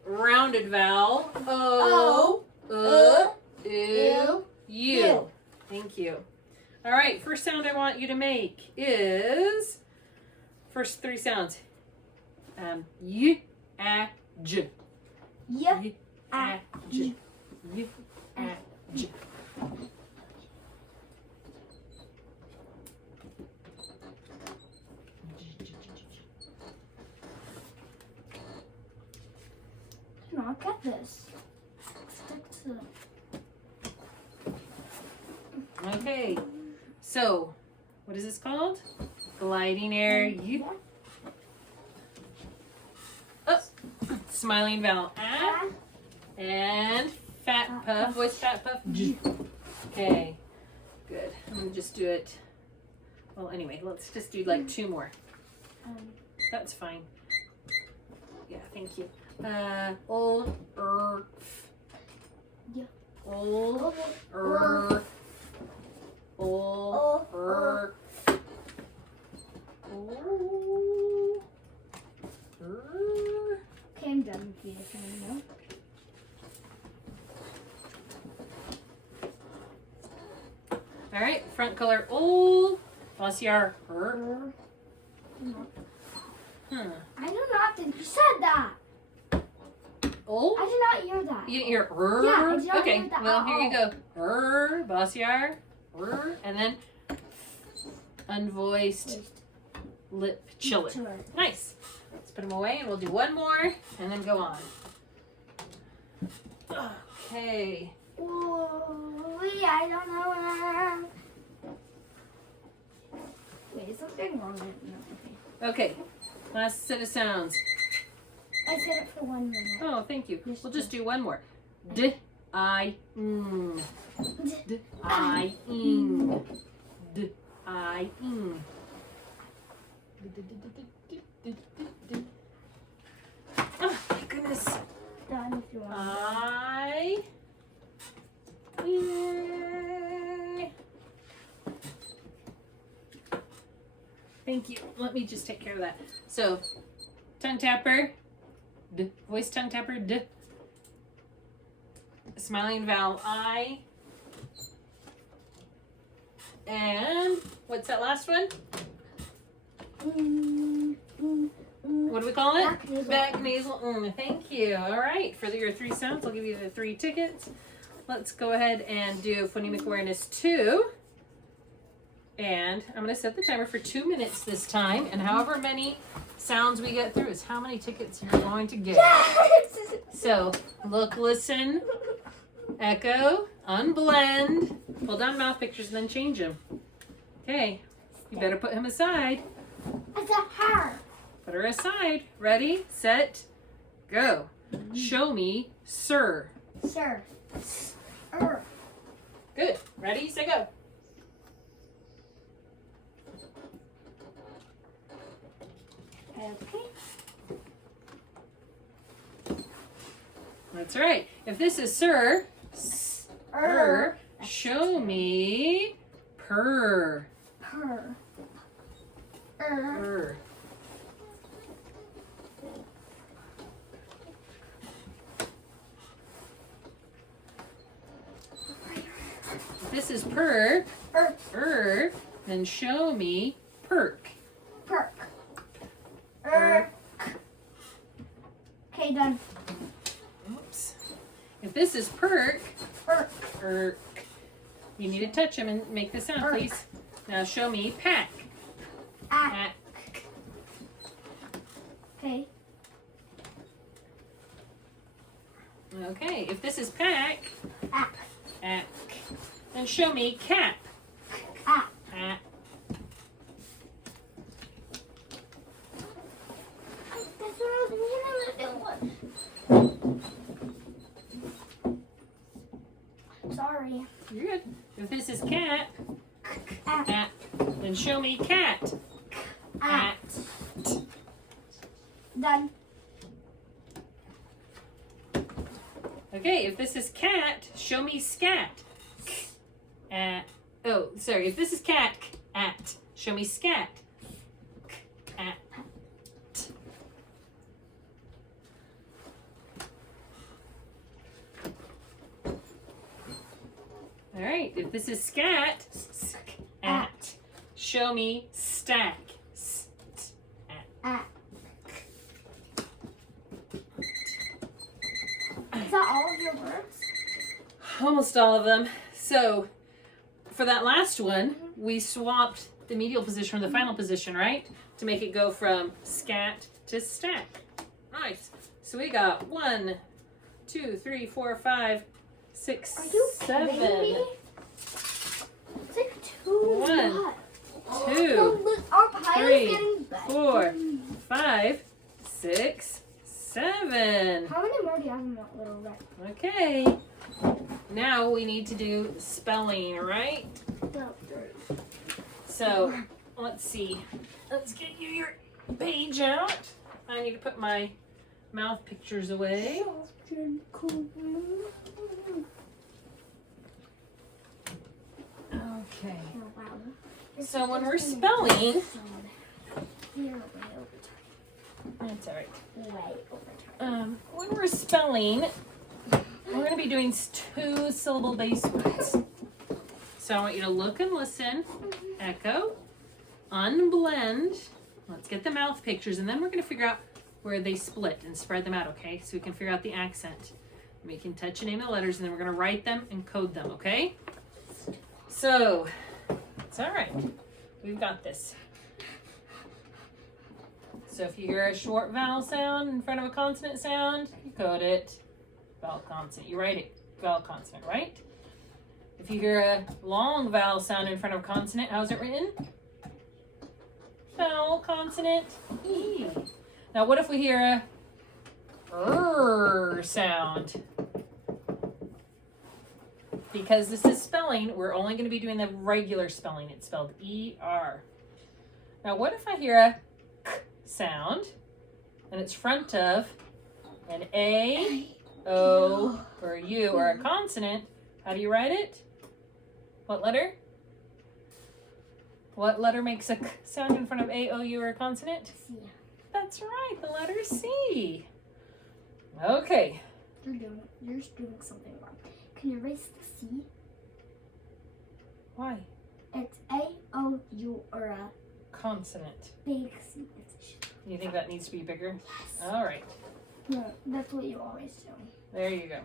Rounded vowel. O. U. Thank you. All right, first sound I want you to make is first three sounds. Y, a, j. Yeah. Y, a, j. Y, a, j. I do not get this. Stick to. Okay, so what is this called? Gliding air. Y. Oh, smiling vowel. A. And fat puff. Voice fat puff. J. Okay, good. I'm gonna just do it. Well, anyway, let's just do like two more. That's fine. Yeah, thank you. O, f. Yeah. O, O, Okay, I'm done with you. Can I know? All right, front color O, bossy R. I do not think you said that. O? I did not hear that. You didn't hear Yeah, I did not okay, hear that well, at here you all. go. Bossy R. And then unvoiced lip chiller. Nice. Let's put them away and we'll do one more and then go on. Okay. Ooh, I don't know. Wait, is something wrong with it? No, okay. Okay. Last set of sounds. I said it for 1 minute. Oh, thank you. We'll just do one more. D, I, ng. D, I, ing. D, I, ing. Oh, my goodness. Done if you want. I, ing. Thank you. Let me just take care of that. So, tongue tapper. D. Voice tongue tapper. D. Smiling vowel I. And what's that last one? What do we call it? Back nasal. Back nasal. Thank you. All right. For your three sounds, I'll give you the 3 tickets. Let's go ahead and do phonemic awareness 2. And I'm going to set the timer for 2 minutes this time. And however many sounds we get through is how many tickets you're going to get. Yes! So look, listen, echo, unblend, pull down mouth pictures, and then change them. Okay, you better put him aside. It's a her. Put her aside. Ready, set, go. Show me, sir. Sir. Good. Ready, set, go. Okay. That's right. If this is sir, show me purr. Her. Purr. If this is purr, then show me perk. Perk. Okay, done. Oops. If this is perk, Perk. perk. You need to touch them and make the sound, Perk. please. Now show me pack. Ack. Pack. Okay. Okay, if this is pack, Ack. ack. Then show me cap. Ack. Ack. That's what I was doing. Sorry. You're good. If this is cat, Ack. ack. Then show me cat. Ack. At. Done. Okay, if this is cat, show me scat. At. Oh, sorry. If this is cat, at. Show me scat. At. All right. If this is scat, at. Show me stack. Ack. Is that all of your words? Almost all of them. So, for that last one, we swapped the medial position from the final position, right? To make it go from scat to stack. Nice. So we got 1, 2, 3, 4, 5, 6, Are you 7. kidding me? It's like too 1, much. 2, Our pie 3, is getting better. 4, 5, 6, 7. How many more do you have in that little red? Okay. Now we need to do spelling, right? So, let's see. Let's get you your page out. I need to put my mouth pictures away. Okay. So when we're spelling, that's all right. When we're spelling, we're going to be doing 2-syllable base words. So I want you to look and listen, echo, unblend. Let's get the mouth pictures, and then we're going to figure out where they split and spread them out, okay? So we can figure out the accent. We can touch and name the letters, and then we're going to write them and code them, okay? So, it's all right. We've got this. So if you hear a short vowel sound in front of a consonant sound, you code it. Vowel consonant. You write it. Vowel consonant, right? If you hear a long vowel sound in front of a consonant, how's it written? Vowel consonant E. Now what if we hear a sound? Because this is spelling, we're only going to be doing the regular spelling. It's spelled E-R. Now what if I hear a k sound and it's front of an A, O, or a U, or a consonant? How do you write it? What letter? What letter makes a k sound in front of A, O, U, or a consonant? C. That's right, the letter C. Okay. You're doing something wrong. Can you erase the C? Why? It's A-O-U or a Consonant. big C. It's a sh. You think that needs to be bigger? Yes. All right. No, that's what you always do. There you go.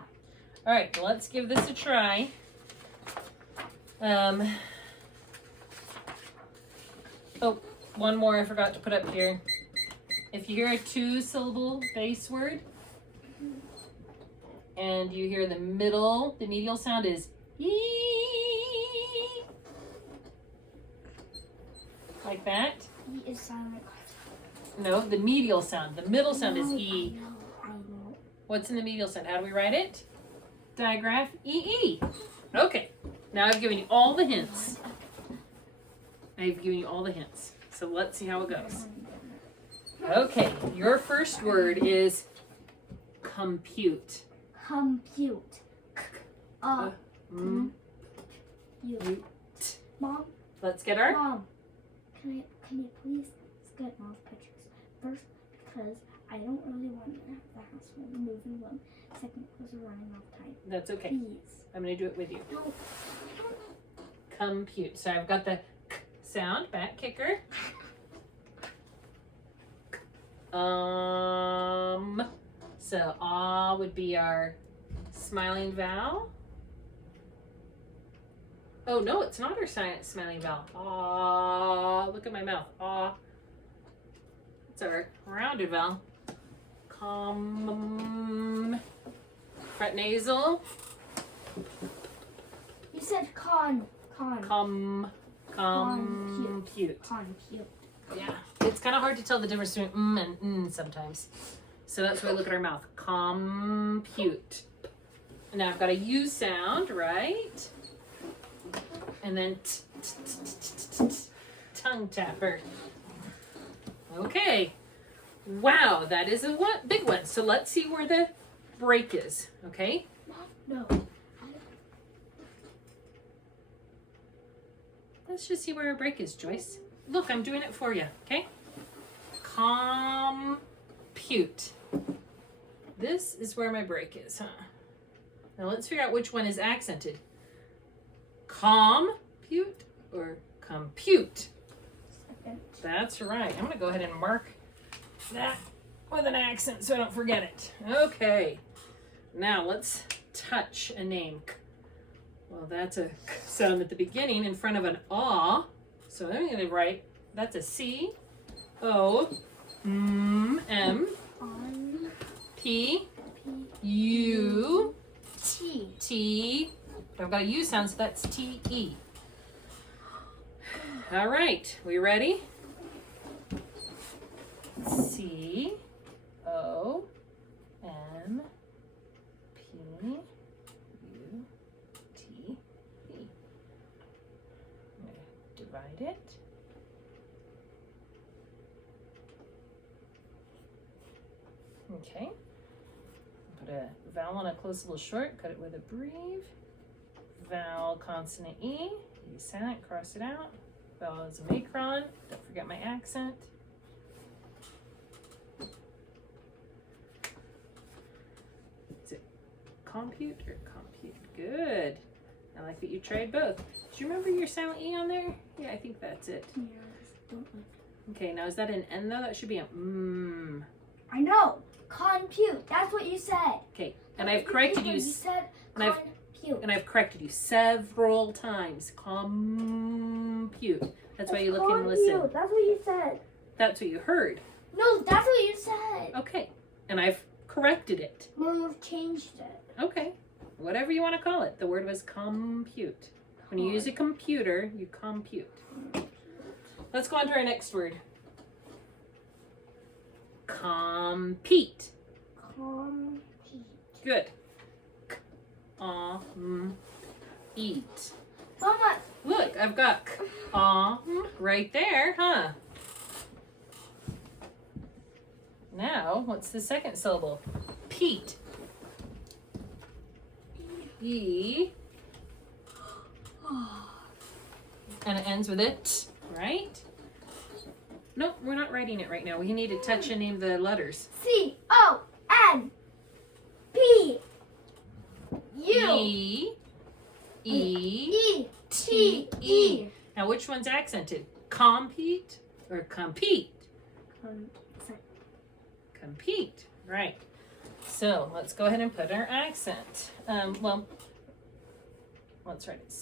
All right, let's give this a try. Oh, one more I forgot to put up here. If you hear a 2-syllable base word, and you hear the medial sound is E. Like that. E is silent. No, the medial sound. The middle sound is No, E. I know. What's in the medial sound? How do we write it? Digraph E-E. Okay, now I've given you all the hints. I've given you all the hints. So let's see how it goes. Okay, your first word is compute. Compute. Mm, You. you. Mom. Let's get our. Mom. Can you please get mouth pictures first, because I don't really want the house moving one second because we're running out of time. That's okay. Please. I'm going to do it with you. No. Compute. So I've got the k sound, back kicker. So ah would be our smiling vowel. Oh no, it's not our smiling vowel. Ah, look at my mouth. Ah. It's our rounded vowel. Front nasal. You said compute. Compute. Yeah, it's kind of hard to tell the difference between and sometimes. So that's why we look at our mouth. Compute. And now I've got a U sound, right? And then tongue tapper. Okay. Wow, that is a big one. So let's see where the break is, okay? No. Let's just see where our break is, Joyce. Look, I'm doing it for you, okay? Compute. This is where my break is, huh? Now let's figure out which one is accented. Compute or compute? That's right. I'm going to go ahead and mark that with an accent so I don't forget it. Okay. Now let's touch a name. Well, that's a sound at the beginning in front of an ah. So I'm going to write, that's a C, O, M, P, U, T. I've got a U sound, so that's T, E. All right, we ready? C, O, M, P, U, T, E. I'm going to divide it. Okay. Put a vowel on a closable short, cut it with a breve. Vowel, consonant E, E silent, cross it out. Vowel is a macron, don't forget my accent. Is it compute or compute? Good. I like that you tried both. Do you remember your silent E on there? Yeah, I think that's it. Yeah, don't like it. Okay, now is that an N though? That should be a I know. Compute. That's what you said. Okay, and I've corrected you. You said compute. And I've corrected you several times. Compute. That's why you look and listen. That's what you said. That's what you heard. No, that's what you said. Okay. And I've corrected it. Well, you've changed it. Okay. Whatever you want to call it. The word was compute. When you use a computer, you compute. Let's go on to our next word. Compete. Compete. Good. Eat. Mama. Look, I've got right there, huh? Now, what's the second syllable? Pete. E. And it ends with a T, right? Nope, we're not writing it right now. We need to touch and name the letters. CONPUE. E. Now, which one's accented? Compete or compete? Compete, right. So let's go ahead and put our accent. Well, let's write it.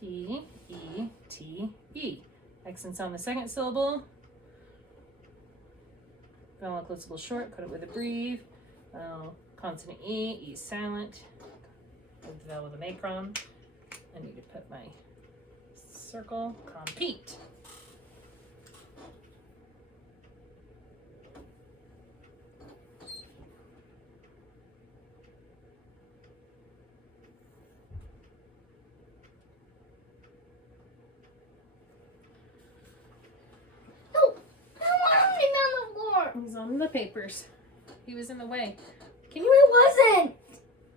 COMPETE. Accents on the second syllable. Vowel closable short, cut it with a breve. Consonant E, E silent. With the vowel with a macron. I need to put my circle. Compete. He's on the papers. He was in the way. Can you? It wasn't.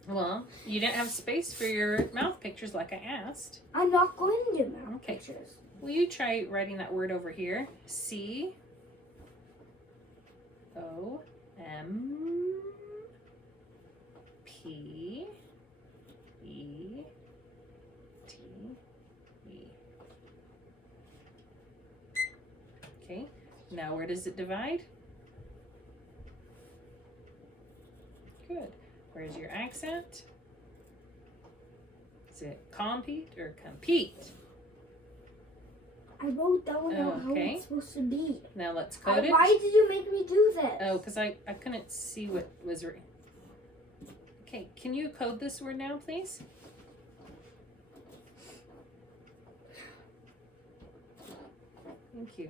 Well, you didn't have space for your mouth pictures like I asked. I'm not going to do mouth pictures. Will you try writing that word over here? COMPETE. Okay. Now where does it divide? Where's your accent? Is it compete or compete? I wrote down how Okay. it's supposed to be. Now let's code it. Why did you make me do this? Oh, because I couldn't see what was written. Okay, can you code this word now, please? Thank you.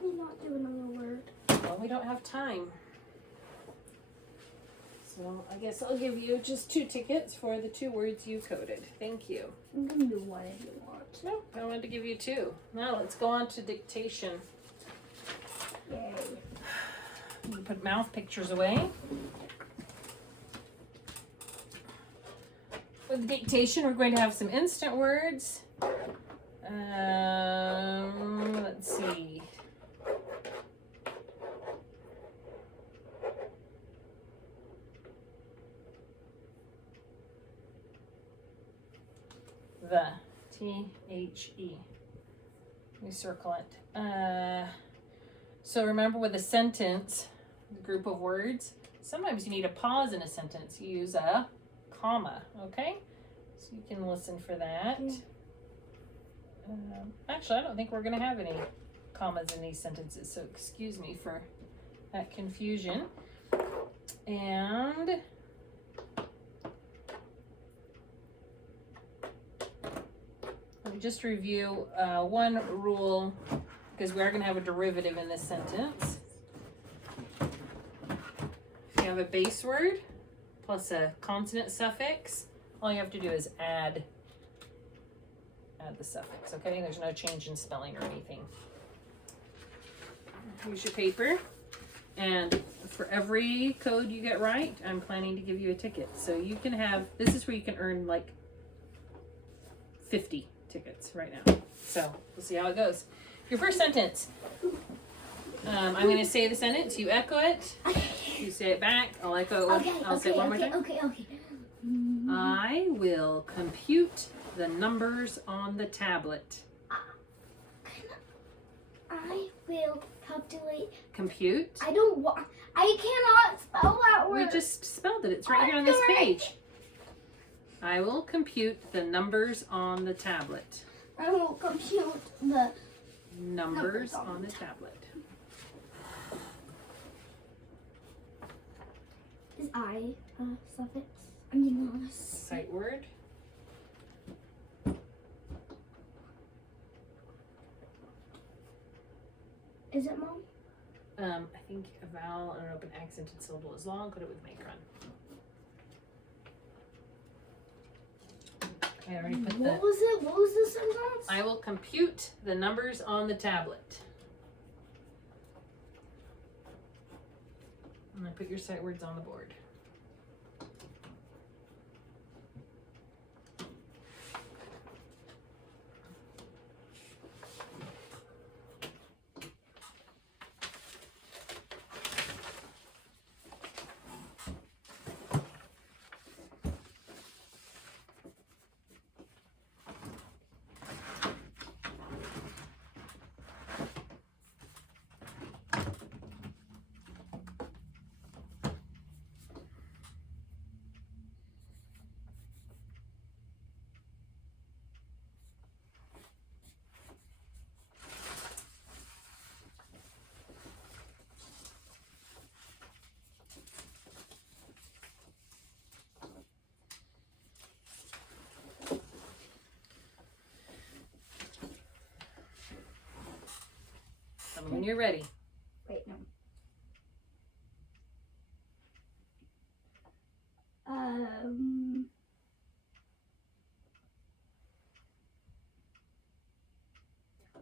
Let me not do another word. Well, we don't have time. So I guess I'll give you just 2 tickets for the 2 words you coded. Thank you. I'm gonna do one if you want. No, I wanted to give you 2. Now let's go on to dictation. Yay. You can put mouth pictures away. With dictation, we're going to have some instant words. Let's see. The T-H-E. Let me circle it. So remember with a sentence, the group of words, sometimes you need a pause in a sentence. You use a comma, okay? So you can listen for that. Actually, I don't think we're going to have any commas in these sentences, so excuse me for that confusion. And let me just review one rule, because we are going to have a derivative in this sentence. If you have a base word plus a consonant suffix, all you have to do is add the suffix, okay? There's no change in spelling or anything. Here's your paper. And for every code you get right, I'm planning to give you a ticket. So you can have, this is where you can earn like 50 tickets right now. So we'll see how it goes. Your first sentence. I'm going to say the sentence. You echo it. You say it back. I'll echo it. I'll say it one more time. Okay. I will compute the numbers on the tablet. I will calculate. Compute. I don't want. I cannot spell that word. We just spelled it. It's right here on this page. I will compute the numbers on the tablet. I will compute the numbers on the tablet. Is I a suffix? I mean, not a Sight word. Is it, Mom? I think a vowel and an open accented syllable is long. Put it with make run. I already put What was it? What was the sentence? I will compute the numbers on the tablet. And I put your sight words on the board. When you're ready. Wait, no.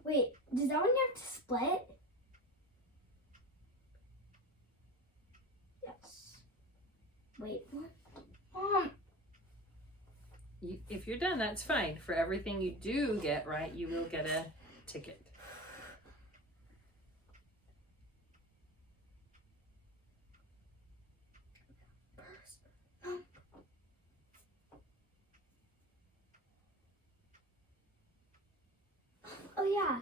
Wait, does that one have to split? Yes. Wait, what? Mom. If you're done, that's fine. For everything you do get right, you will get a ticket. Oh, yeah.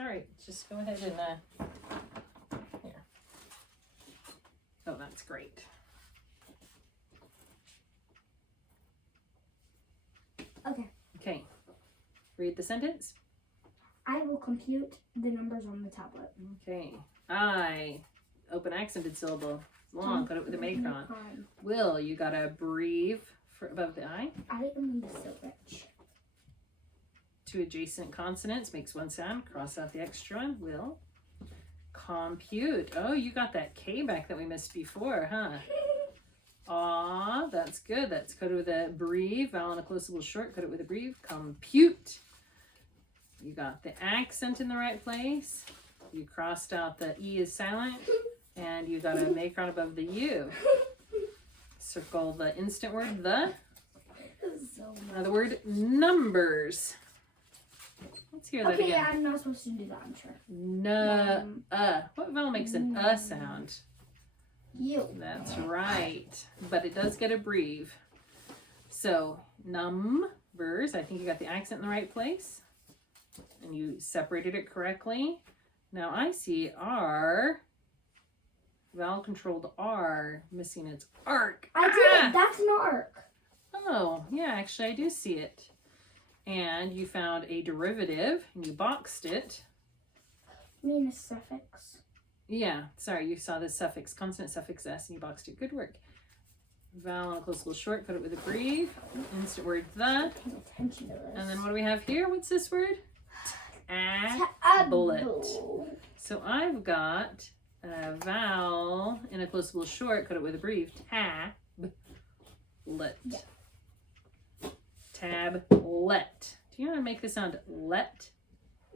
all right. Just go ahead and here. Oh, that's great. Okay. Okay. Read the sentence. I will compute the numbers on the tablet. Okay. I, open accented syllable. Long, cut it with a macron. Will, you gotta breathe for above the I. I am so rich. Two adjacent consonants makes one sound. Cross out the extra one. Will. Compute. Oh, you got that K back that we missed before, huh? Aw, that's good. That's coded with a breathe. Vowel and a closable short. Code it with a breathe. Compute. You got the accent in the right place. You crossed out the E is silent. And you got a macron above the U. Circle the instant word, the. Now the word numbers. Let's hear that Okay, again. I'm not supposed to do that, I'm sure. What vowel makes an sound? You. That's right. But it does get a breathe. So, numbers. I think you got the accent in the right place. And you separated it correctly. Now I see R. Vowel controlled R. Missing its arc. I did. That's an arc. Oh, yeah, actually I do see it. And you found a derivative and you boxed it. You mean a suffix? Yeah, sorry, you saw the suffix, consonant suffix S, and you boxed it. Good work. Vowel and a closable short, cut it with a breathe. Instant word, the. Pay attention to this. And then what do we have here? What's this word? Tablet. So I've got a vowel and a closable short, cut it with a breathe. Tablet. Yeah. Tablet. Do you know how to make this sound? Let.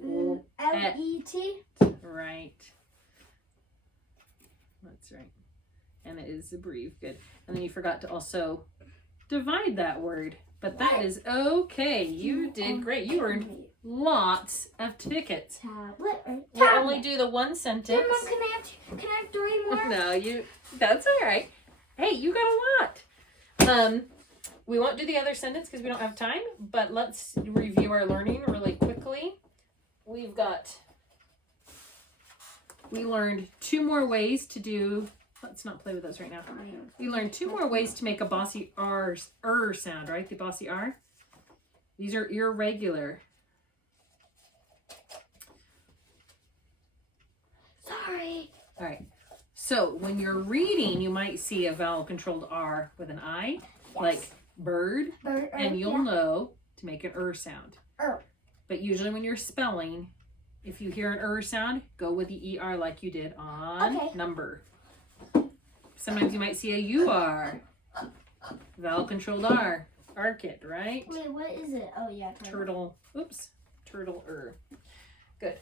L-E-T. Right. That's right. And it is a breathe. Good. And then you forgot to also divide that word. But that is okay. You did great. You earned lots of tickets. Tablet or We'll tablet. only do the one sentence. Mom, can I have 3 more? No, that's all right. Hey, you got a lot. We won't do the other sentence because we don't have time, but let's review our learning really quickly. We learned 2 more ways to do, let's not play with those right now. We learned 2 more ways to make a bossy sound, right? The bossy R. These are irregular. Sorry. All right. So when you're reading, you might see a vowel controlled R with an I, like bird, and you'll know to make an sound. But usually when you're spelling, if you hear an sound, go with the ER like you did on number. Sometimes you might see a UR, vowel controlled R, arc it, right? Wait, what is it? Oh yeah, turtle. Oops, turtle. Good.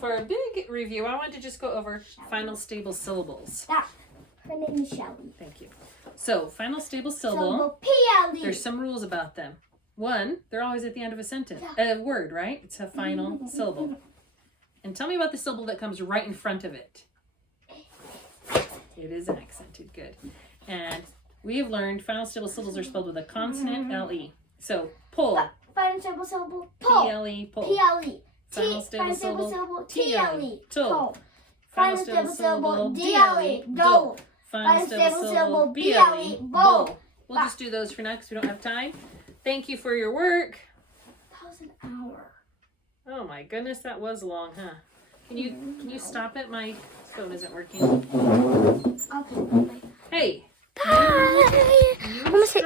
For a big review, I want to just go over final stable syllables. Her name is Shelly. Thank you. So, final stable syllable. P-L-E. There's some rules about them. 1, they're always at the end of a sentence. A word, right? It's a final syllable. And tell me about the syllable that comes right in front of it. It is accented. Good. And we have learned final stable syllables are spelled with a consonant, L-E. So, pull. Final stable syllable, pull. P-L-E, pull. P-L-E. Final stable syllable, T-L-E. Tull. Final stable syllable, D-L-E. Dole. Final stable syllable, B-L-E. Bowl. We'll just do those for now because we don't have time. Thank you for your work. That was an hour. Oh my goodness, that was long, huh? Can you stop it? My phone isn't working. Okay. Hey. Bye. I'm gonna sit